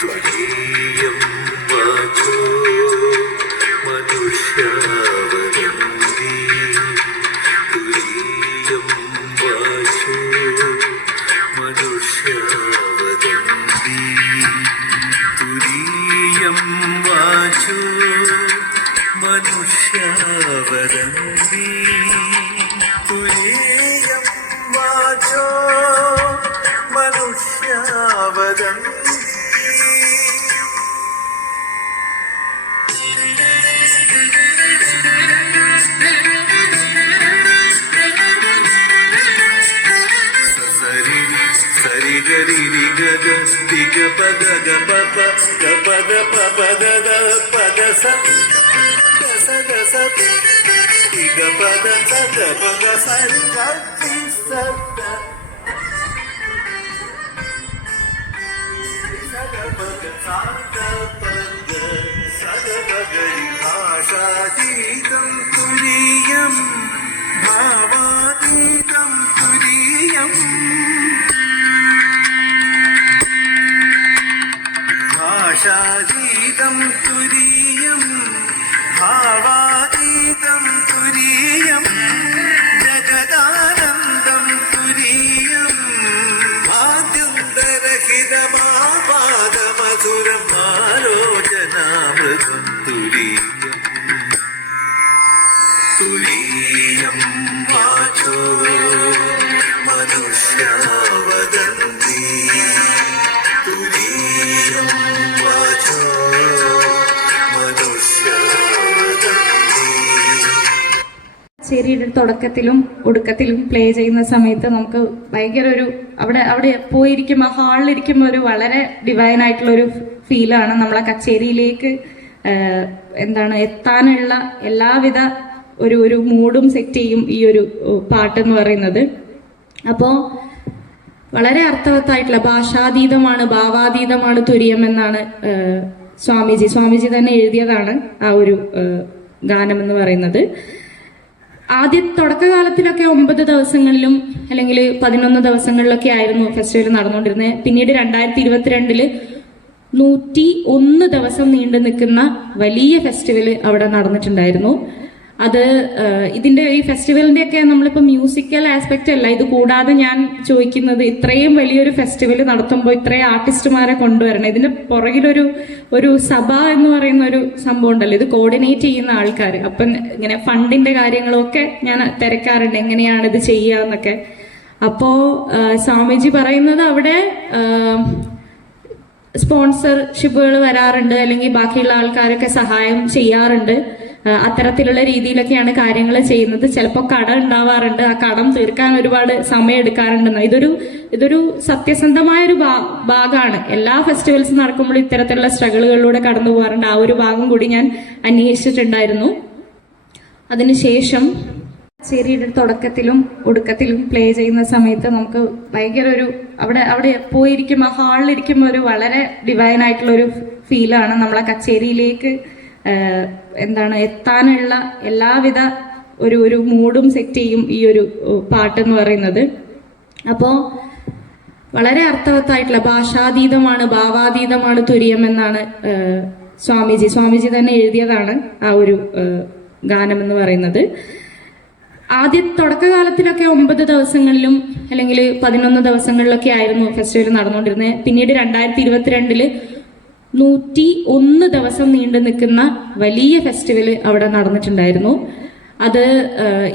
തുരീയം വാചോ മനുഷ്യാവതന്തി തുരീയം വാചോ മനുഷ്യാവതന്തി തുരീയം വാചോ മനുഷ്യാവതന്തി തുരീയം വാചോ മനുഷ്യാവതന്തി. സരിഗരി ഗഗ ദിഗ പദ ഗ പപ ഗ പദ പപ ദ ദ പദ സ ഗ സ ദിഗ പദ സ ദ പദ സരി ഗി സ ദ സ ഗ പദ സ ഗ പദ സ ഗ ഗരി ഭാഷാതീതം തുരീയം ഭാവാതീതം തുരീയം ഭാഷാതീതം തുരീയം ഭാവാതീതം തുരീയം ജഗദാനന്ദം തുരീയം ആദ്യന്തരഹിതമാപാദമധുരം ആലോചനാമൃതം തുരീയം തുരീയം വാചോ മനുഷ്യാവദന്തി തുരീയം വാചോ മനുഷ്യാവദന്തി. ശരിയുടെ തുടക്കത്തിലും ഒടുക്കത്തിലും പ്ലേ ചെയ്യുന്ന സമയത്ത് നമുക്ക് ഭയങ്കര ഒരു അവിടെ പോയിരിക്കുമ്പോൾ ഹാളിലിരിക്കുമ്പോൾ ഒരു വളരെ ഡിവൈൻ ആയിട്ടുള്ള ഒരു ഫീലാണ് നമ്മളെ കച്ചേരിയിലേക്ക് എത്താനുള്ള എല്ലാവിധ ഒരു മൂഡും സെറ്റ് ചെയ്യും ഈ ഒരു പാട്ടെന്ന് പറയുന്നത്. അപ്പോൾ വളരെ അർത്ഥവത്തായിട്ടുള്ള ഭാഷാതീതമാണ് ഭാവാതീതമാണ് തുരീയം എന്നാണ് സ്വാമിജി തന്നെ എഴുതിയതാണ് ആ ഒരു ഗാനം എന്ന് പറയുന്നത്. തുടക്കകാലത്തിലൊക്കെ 9 ദിവസങ്ങളിലും അല്ലെങ്കിൽ 11 ദിവസങ്ങളിലൊക്കെ ആയിരുന്നു ഫെസ്റ്റിവൽ നടന്നുകൊണ്ടിരുന്നത്. പിന്നീട് 2022 101 ദിവസം നീണ്ടു നിൽക്കുന്ന വലിയ ഫെസ്റ്റിവൽ അവിടെ നടന്നിട്ടുണ്ടായിരുന്നു. അത് ഇതിന്റെ ഈ ഫെസ്റ്റിവലിന്റെ ഒക്കെ നമ്മളിപ്പോ മ്യൂസിക്കൽ ആസ്പെക്ട് അല്ല, ഇത് കൂടാതെ ഞാൻ ചോദിക്കുന്നത് ഇത്രയും വലിയൊരു ഫെസ്റ്റിവൽ നടത്തുമ്പോൾ ഇത്രയും ആർട്ടിസ്റ്റുമാരെ കൊണ്ടുവരണം. ഇതിന്റെ പുറകിലൊരു സഭ എന്ന് പറയുന്ന ഒരു സംഭവം ഉണ്ടല്ലോ, ഇത് കോർഡിനേറ്റ് ചെയ്യുന്ന ആൾക്കാർ. അപ്പം ഇങ്ങനെ ഫണ്ടിന്റെ കാര്യങ്ങളൊക്കെ ഞാൻ തിരക്കാറുണ്ട്, എങ്ങനെയാണ് ഇത് ചെയ്യുക എന്നൊക്കെ. അപ്പോ സ്വാമിജി പറയുന്നത് അവിടെ സ്പോൺസർഷിപ്പുകൾ വരാറുണ്ട്, അല്ലെങ്കിൽ ബാക്കിയുള്ള ആൾക്കാരൊക്കെ സഹായം ചെയ്യാറുണ്ട്. അത്തരത്തിലുള്ള രീതിയിലൊക്കെയാണ് കാര്യങ്ങൾ ചെയ്യുന്നത്. ചിലപ്പോൾ കടം ഉണ്ടാവാറുണ്ട്, ആ കടം തീർക്കാൻ ഒരുപാട് സമയം എടുക്കാറുണ്ടെന്ന്. ഇതൊരു സത്യസന്ധമായ ഒരു ഭാഗമാണ്. എല്ലാ ഫെസ്റ്റിവൽസും നടക്കുമ്പോൾ ഇത്തരത്തിലുള്ള സ്ട്രഗിളുകളിലൂടെ കടന്നു പോകാറുണ്ട്. ആ ഒരു ഭാഗം കൂടി ഞാൻ അന്വേഷിച്ചിട്ടുണ്ടായിരുന്നു. അതിനുശേഷം ശരിയുടെ തുടക്കത്തിലും ഒടുക്കത്തിലും പ്ലേ ചെയ്യുന്ന സമയത്ത് നമുക്ക് ഭയങ്കര അവിടെ പോയിരിക്കുമ്പോൾ ഹാളിലിരിക്കുമ്പോൾ ഒരു വളരെ ഡിവൈൻ ആയിട്ടുള്ള ഒരു ഫീലാണ് നമ്മളെ കച്ചേരിയിലേക്ക് എത്താനുള്ള എല്ലാവിധ ഒരു മൂഡും സെറ്റ് ചെയ്യും ഈ ഒരു പാട്ടെന്ന് പറയുന്നത്. അപ്പോൾ വളരെ അർത്ഥവത്തായിട്ടുള്ള ഭാഷാതീതമാണ് ഭാവാതീതമാണ് തുരീയം എന്നാണ് സ്വാമിജി തന്നെ എഴുതിയതാണ് ആ ഒരു ഗാനം എന്ന് പറയുന്നത്. തുടക്കകാലത്തിലൊക്കെ 9 ദിവസങ്ങളിലും അല്ലെങ്കിൽ 11 ദിവസങ്ങളിലൊക്കെ ആയിരുന്നു ഫെസ്റ്റിവൽ നടന്നുകൊണ്ടിരുന്നത്. പിന്നീട് 2022 101 ദിവസം നീണ്ടു നിൽക്കുന്ന വലിയ ഫെസ്റ്റിവൽ അവിടെ നടന്നിട്ടുണ്ടായിരുന്നു. അത്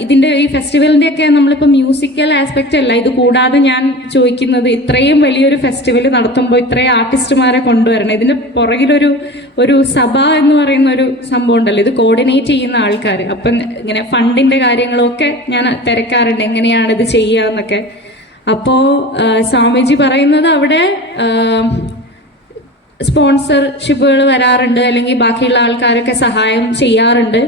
ഇതിന്റെ ഈ ഫെസ്റ്റിവലിന്റെ ഒക്കെ നമ്മളിപ്പോ മ്യൂസിക്കൽ ആസ്പെക്ട് അല്ല, ഇത് കൂടാതെ ഞാൻ ചോദിക്കുന്നത് ഇത്രയും വലിയൊരു ഫെസ്റ്റിവൽ നടത്തുമ്പോൾ ഇത്രയും ആർട്ടിസ്റ്റുമാരെ കൊണ്ടുവരണം. ഇതിന്റെ പുറകിലൊരു സഭ എന്ന് പറയുന്ന ഒരു സംഭവം ഉണ്ടല്ലോ, ഇത് കോർഡിനേറ്റ് ചെയ്യുന്ന ആൾക്കാർ. അപ്പം ഇങ്ങനെ ഫണ്ടിന്റെ കാര്യങ്ങളൊക്കെ ഞാൻ തിരക്കാറുണ്ട്, എങ്ങനെയാണ് ഇത് ചെയ്യുക എന്നൊക്കെ. അപ്പോ സ്വാമിജി പറയുന്നത് അവിടെ സ്പോൺസർഷിപ്പുകൾ വരാറുണ്ട്, അല്ലെങ്കിൽ ബാക്കിയുള്ള ആൾക്കാരൊക്കെ സഹായം ചെയ്യാറുണ്ട്.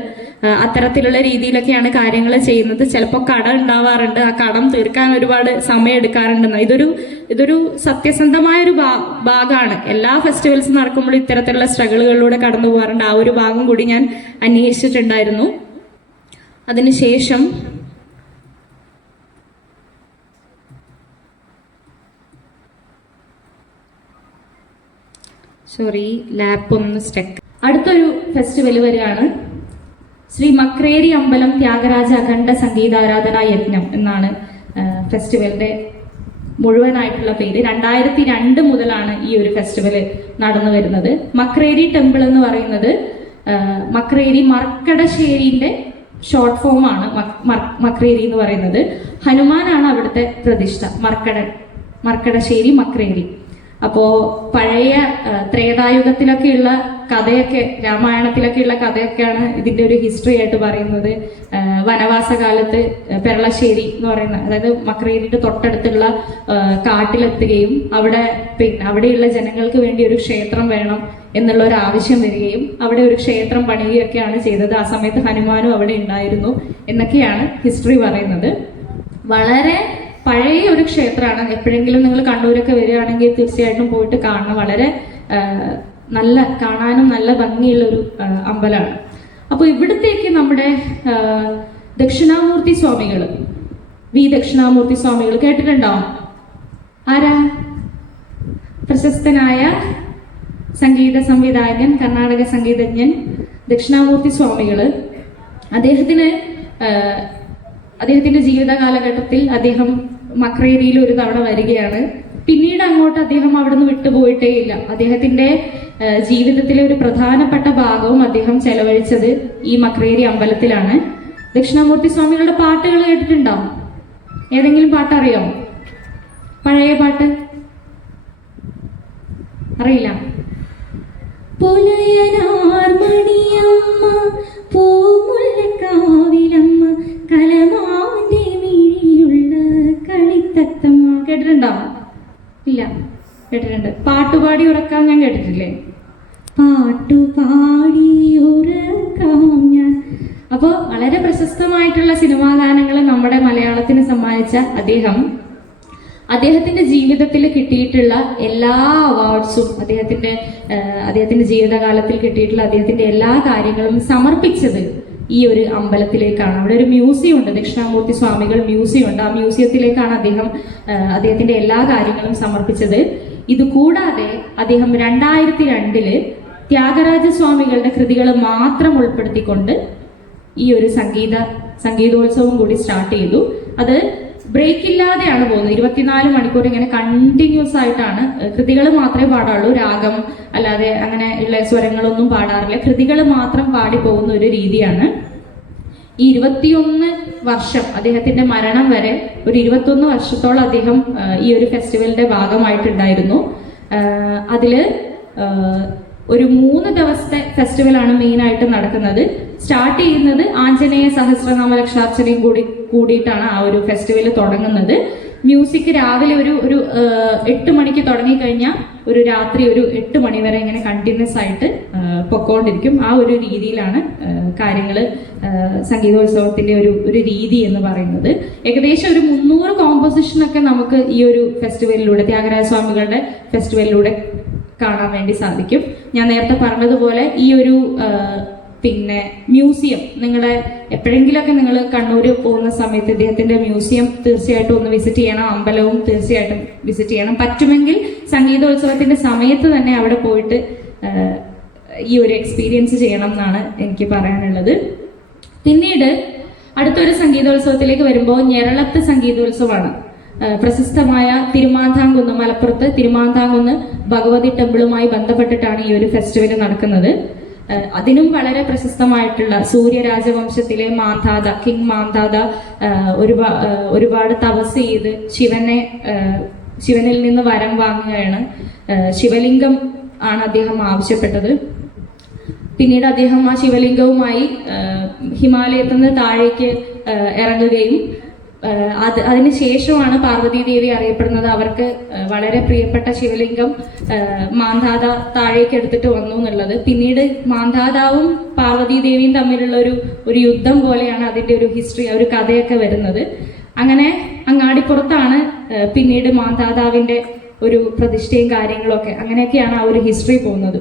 അത്തരത്തിലുള്ള രീതിയിലൊക്കെയാണ് കാര്യങ്ങൾ ചെയ്യുന്നത്. ചിലപ്പോൾ കടം ഉണ്ടാവാറുണ്ട്, ആ കടം തീർക്കാൻ ഒരുപാട് സമയം എടുക്കാറുണ്ടെന്ന്. ഇതൊരു സത്യസന്ധമായ ഒരു ഭാഗമാണ്. എല്ലാ ഫെസ്റ്റിവൽസും നടക്കുമ്പോൾ ഇത്തരത്തിലുള്ള സ്ട്രഗിളുകളിലൂടെ കടന്നു പോകാറുണ്ട്. ആ ഒരു ഭാഗം കൂടി ഞാൻ അന്വേഷിച്ചിട്ടുണ്ടായിരുന്നു. അതിനുശേഷം സോറി, ലാപ്പ് ഒന്ന് സ്റ്റക്ക്. അടുത്തൊരു ഫെസ്റ്റിവൽ വരികയാണ്. ശ്രീ മക്രേരി അമ്പലം ത്യാഗരാജ അഖണ്ഡ സംഗീതാരാധന യജ്ഞം എന്നാണ് ഫെസ്റ്റിവലിന്റെ മുഴുവനായിട്ടുള്ള പേര്. 2002 മുതലാണ് ഈ ഒരു ഫെസ്റ്റിവൽ നടന്നു വരുന്നത്. മക്രേരി ടെമ്പിൾ എന്ന് പറയുന്നത് മക്രേരി മർക്കടശ്ശേരിന്റെ ഷോർട്ട് ഫോം ആണ് മക്രേരി എന്ന് പറയുന്നത്. ഹനുമാനാണ് അവിടുത്തെ പ്രതിഷ്ഠ. മർക്കടശ്ശേരി മക്രേരി. അപ്പോ പഴയ ത്രേതായുഗത്തിലൊക്കെയുള്ള കഥയൊക്കെ, രാമായണത്തിലൊക്കെയുള്ള കഥയൊക്കെയാണ് ഇതിന്റെ ഒരു ഹിസ്റ്ററി ആയിട്ട് പറയുന്നത്. വനവാസകാലത്ത് പെരളശ്ശേരി എന്ന് പറയുന്ന, അതായത് മക്രേരിയുടെ തൊട്ടടുത്തുള്ള കാട്ടിലെത്തുകയും അവിടെയുള്ള ജനങ്ങൾക്ക് വേണ്ടി ഒരു ക്ഷേത്രം വേണം എന്നുള്ള ഒരു ആവശ്യം വരികയും അവിടെ ഒരു ക്ഷേത്രം പണിയുകയൊക്കെയാണ് ചെയ്തത്. ആ സമയത്ത് ഹനുമാനും അവിടെ ഉണ്ടായിരുന്നു എന്നൊക്കെയാണ് ഹിസ്റ്ററി പറയുന്നത്. വളരെ പഴയ ഒരു ക്ഷേത്രമാണ്. എപ്പോഴെങ്കിലും നിങ്ങൾ കണ്ണൂരൊക്കെ വരികയാണെങ്കിൽ തീർച്ചയായിട്ടും പോയിട്ട് കാണണം. വളരെ കാണാനും നല്ല ഭംഗിയുള്ളൊരു അമ്പലമാണ്. അപ്പോൾ ഇവിടത്തേക്ക് നമ്മുടെ ദക്ഷിണാമൂർത്തി സ്വാമികൾ, ദക്ഷിണാമൂർത്തി സ്വാമികൾ കേട്ടിട്ടുണ്ടോ? ആരാ? പ്രശസ്തനായ സംഗീത സംവിധായകൻ, കർണാടക സംഗീതജ്ഞൻ ദക്ഷിണാമൂർത്തി സ്വാമികൾ. അദ്ദേഹത്തിന്റെ ജീവിത കാലഘട്ടത്തിൽ അദ്ദേഹം മക്രേരിയിൽ ഒരു തവണ വരികയാണ്. പിന്നീട് അങ്ങോട്ട് അദ്ദേഹം അവിടെ നിന്ന് വിട്ടുപോയിട്ടേയില്ല. അദ്ദേഹത്തിന്റെ ജീവിതത്തിലെ ഒരു പ്രധാനപ്പെട്ട ഭാഗവും അദ്ദേഹം ചെലവഴിച്ചത് ഈ മക്രേരി അമ്പലത്തിലാണ്. ദക്ഷിണാമൂർത്തി സ്വാമികളുടെ പാട്ടുകൾ കേട്ടിട്ടുണ്ടോ? ഏതെങ്കിലും പാട്ട് അറിയോ? പഴയ പാട്ട് അറിയില്ല? പുലയനാർമണിയമ്മ പൂമുല്ലക്കാവിലമ്മ കലമാന്റെ മിഴിയുള്ള കളിത്തത്തമ്മ കേട്ടിട്ടുണ്ടോ? ഇല്ല, കേട്ടിട്ടുണ്ട്. പാട്ടുപാടി ഉറക്കാൻ ഞാൻ കേട്ടിട്ടില്ലേ? പാട്ടുപാടി ഉറക്കാം ഞാൻ. അപ്പോൾ വളരെ പ്രശസ്തമായിട്ടുള്ള സിനിമാ ഗാനങ്ങൾ നമ്മുടെ മലയാളത്തിന് സമ്മാനിച്ച അദ്ദേഹത്തിന്റെ ജീവിതത്തിൽ കിട്ടിയിട്ടുള്ള എല്ലാ അവാർഡ്സും, അദ്ദേഹത്തിന്റെ ജീവിതകാലത്തിൽ കിട്ടിയിട്ടുള്ള അദ്ദേഹത്തിന്റെ എല്ലാ കാര്യങ്ങളും സമർപ്പിച്ചത് ഈ ഒരു അമ്പലത്തിലേക്കാണ്. അവിടെ ഒരു മ്യൂസിയം ഉണ്ട്, ദക്ഷിണാമൂർത്തി സ്വാമികൾ മ്യൂസിയം ഉണ്ട്. ആ മ്യൂസിയത്തിലേക്കാണ് അദ്ദേഹത്തിന്റെ എല്ലാ കാര്യങ്ങളും സമർപ്പിച്ചത്. ഇതുകൂടാതെ അദ്ദേഹം 2002 ത്യാഗരാജ സ്വാമികളുടെ കൃതികൾ മാത്രം ഉൾപ്പെടുത്തിക്കൊണ്ട് ഈ ഒരു സംഗീതോത്സവം കൂടി സ്റ്റാർട്ട് ചെയ്തു. അത് ബ്രേക്ക് ഇല്ലാതെയാണ് പോകുന്നത്. 24 മണിക്കൂർ ഇങ്ങനെ കണ്ടിന്യൂസ് ആയിട്ടാണ്. കൃതികൾ മാത്രമേ പാടാറുള്ളൂ, രാഗം അല്ലാതെ അങ്ങനെ ഉള്ള സ്വരങ്ങളൊന്നും പാടാറില്ല. കൃതികൾ മാത്രം പാടി പോകുന്ന ഒരു രീതിയാണ്. ഈ 21 വർഷം, അദ്ദേഹത്തിന്റെ മരണം വരെ ഒരു 21 വർഷത്തോളം അദ്ദേഹം ഈ ഒരു ഫെസ്റ്റിവലിന്റെ ഭാഗമായിട്ടുണ്ടായിരുന്നു. അതില് ഒരു 3 ദിവസത്തെ ഫെസ്റ്റിവലാണ് മെയിൻ ആയിട്ട് നടക്കുന്നത്. സ്റ്റാർട്ട് ചെയ്യുന്നത് ആഞ്ജനേയ സഹസ്രനാമ ലക്ഷാർച്ചനയും കൂടിയിട്ടാണ് ആ ഒരു ഫെസ്റ്റിവൽ തുടങ്ങുന്നത്. മ്യൂസിക് രാവിലെ ഒരു 8 മണിക്ക് തുടങ്ങിക്കഴിഞ്ഞാൽ ഒരു രാത്രി ഒരു 8 മണി വരെ ഇങ്ങനെ കണ്ടിന്യൂസ് ആയിട്ട് പൊക്കോണ്ടിരിക്കും. ആ ഒരു രീതിയിലാണ് കാര്യങ്ങൾ. സംഗീതോത്സവത്തിന്റെ ഒരു രീതി എന്ന് പറയുന്നത് ഏകദേശം ഒരു 300 കോമ്പോസിഷനൊക്കെ നമുക്ക് ഈ ഒരു ഫെസ്റ്റിവലിലൂടെ, ത്യാഗരാജ സ്വാമികളുടെ ഫെസ്റ്റിവലിലൂടെ കാണാൻ വേണ്ടി സാധിക്കും. ഞാൻ നേരത്തെ പറഞ്ഞതുപോലെ ഈ ഒരു മ്യൂസിയം, എപ്പോഴെങ്കിലുമൊക്കെ നിങ്ങൾ കണ്ണൂർ പോകുന്ന സമയത്ത് ഇദ്ദേഹത്തിന്റെ മ്യൂസിയം തീർച്ചയായിട്ടും ഒന്ന് വിസിറ്റ് ചെയ്യണം. അമ്പലവും തീർച്ചയായിട്ടും വിസിറ്റ് ചെയ്യണം. പറ്റുമെങ്കിൽ സംഗീതോത്സവത്തിന്റെ സമയത്ത് തന്നെ അവിടെ പോയിട്ട് ഈ ഒരു എക്സ്പീരിയൻസ് ചെയ്യണം എന്നാണ് എനിക്ക് പറയാനുള്ളത്. പിന്നീട് അടുത്തൊരു സംഗീതോത്സവത്തിലേക്ക് വരുമ്പോൾ ഞെരളത്ത് സംഗീതോത്സവമാണ്. പ്രശസ്തമായ തിരുമാന്താംകുന്ന്, മലപ്പുറത്ത് തിരുമാന്താംകുന്ന് ഭഗവതി ടെമ്പിളുമായി ബന്ധപ്പെട്ടിട്ടാണ് ഈ ഒരു ഫെസ്റ്റിവൽ നടക്കുന്നത്. അതിനും വളരെ പ്രശസ്തമായിട്ടുള്ള സൂര്യരാജവംശത്തിലെ മാന്ധാത, കിങ് മാന്ധാത ഒരുപാട് തപസ് ചെയ്ത് ശിവനിൽ നിന്ന് വരം വാങ്ങുകയാണ്. ശിവലിംഗം ആണ് അദ്ദേഹം ആവശ്യപ്പെട്ടത്. പിന്നീട് അദ്ദേഹം ആ ശിവലിംഗവുമായി ഹിമാലയത്തിൽ നിന്ന് താഴേക്ക് ഇറങ്ങുകയും അതിനുശേഷമാണ് പാർവതി ദേവി അറിയപ്പെടുന്നത്. അവർക്ക് വളരെ പ്രിയപ്പെട്ട ശിവലിംഗം മാന്ധാത താഴേക്ക് എടുത്തിട്ട് വന്നു എന്നുള്ളത്. പിന്നീട് മാന്ധാതാവും പാർവതി ദേവിയും തമ്മിലുള്ള ഒരു യുദ്ധം പോലെയാണ് അതിന്റെ ഒരു ഹിസ്റ്ററി, ഒരു കഥയൊക്കെ വരുന്നത്. അങ്ങനെ അങ്ങാടിപ്പുറത്താണ് പിന്നീട് മാന്ധാതാവിന്റെ ഒരു പ്രതിഷ്ഠയും കാര്യങ്ങളും ഒക്കെ. അങ്ങനെയൊക്കെയാണ് ആ ഒരു ഹിസ്റ്ററി പോകുന്നത്.